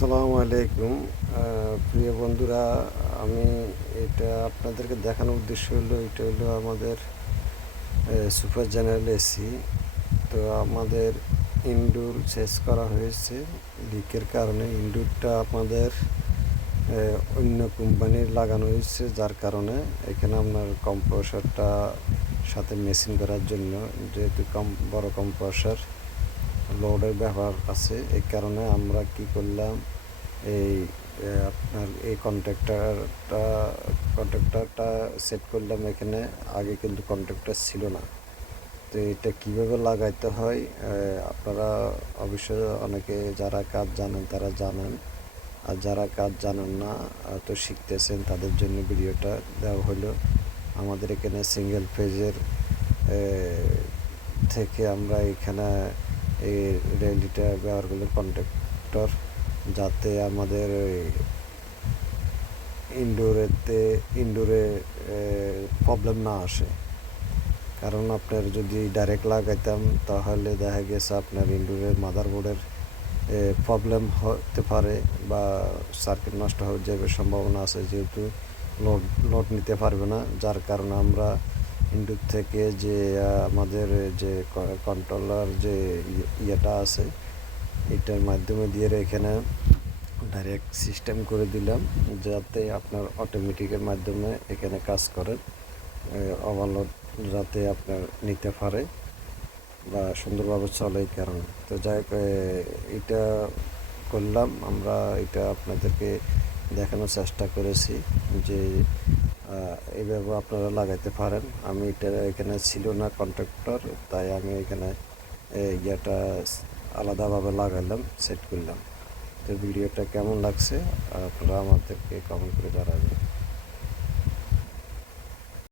আসসালামু আলাইকুম। প্রিয় বন্ধুরা, আমি এটা আপনাদেরকে দেখানোর উদ্দেশ্য হলো, এটা হলো আমাদের সুপার জেনারেল এসি। তো আমাদের ইনডোর শেষ করা হয়েছে। লিকের কারণে ইনডোরটা আমাদের অন্য কোম্পানির লাগানো হয়েছে, যার কারণে এখানে আপনার কম্প্রেসারটা সাথে মেশিন করার জন্য, যেহেতু কম, বড় কম্প্রেসার লোডের ব্যবহার আছে। এই কারণে আমরা কি করলাম, এই আপনার এই কন্ট্রাক্টরটা কন্ট্রাক্টারটা সেট করলাম এখানে। আগে কিন্তু কন্ট্রাক্টার ছিল না। তো এটা কীভাবে লাগাইতে হয় আপনারা অবশ্যই অনেকে যারা কাজ জানেন তারা জানেন। আর যারা কাজ জানেন না তো শিখতেছেন, তাদের জন্য ভিডিওটা দেওয়া হলো। আমাদের এখানে সিঙ্গেল ফেজের থেকে আমরা এখানে এই রেলিটা ব্যবহার করলে কন্ট্রাক্টর যাতে আমাদের ইনডোরেতে ইনডোরে প্রবলেম না আসে। কারণ আপনার যদি ডাইরেক্ট লাগাইতাম, তাহলে দেখা গেছে আপনার ইনডোরের মাদারবোর্ডের প্রবলেম হতে পারে বা সার্কিট নষ্ট হয়ে যাবে সম্ভাবনা আছে, যেহেতু লোড লোড নিতে পারবে না, যার কারণে আমরা ইনডোর থেকে যে আমাদের যে কন্ট্রোলার যে ইয়ে- ইয়েটা আছে, এটার মাধ্যমে দিয়ে এখানে ডাইরেক্ট সিস্টেম করে দিলাম, যাতে আপনার অটোমেটিকের মাধ্যমে এখানে কাজ করে ওভারলোড যাতে আপনার নিতে পারে বা সুন্দরভাবে চলে এই কারণে। তো যাই এটা করলাম, আমরা এটা আপনাদেরকে দেখানোর চেষ্টা করেছি যে এইভাবে আপনারা লাগাইতে পারেন। আমি এটা এখানে ছিল না কন্ট্রাক্টর তাই আমি এখানে ইয়েটা আলাদাভাবে লাগাইলাম সেট করলাম। তো ভিডিওটা কেমন লাগছে, আপনারা আমাদেরকে কমেন্ট করে জানাবেন।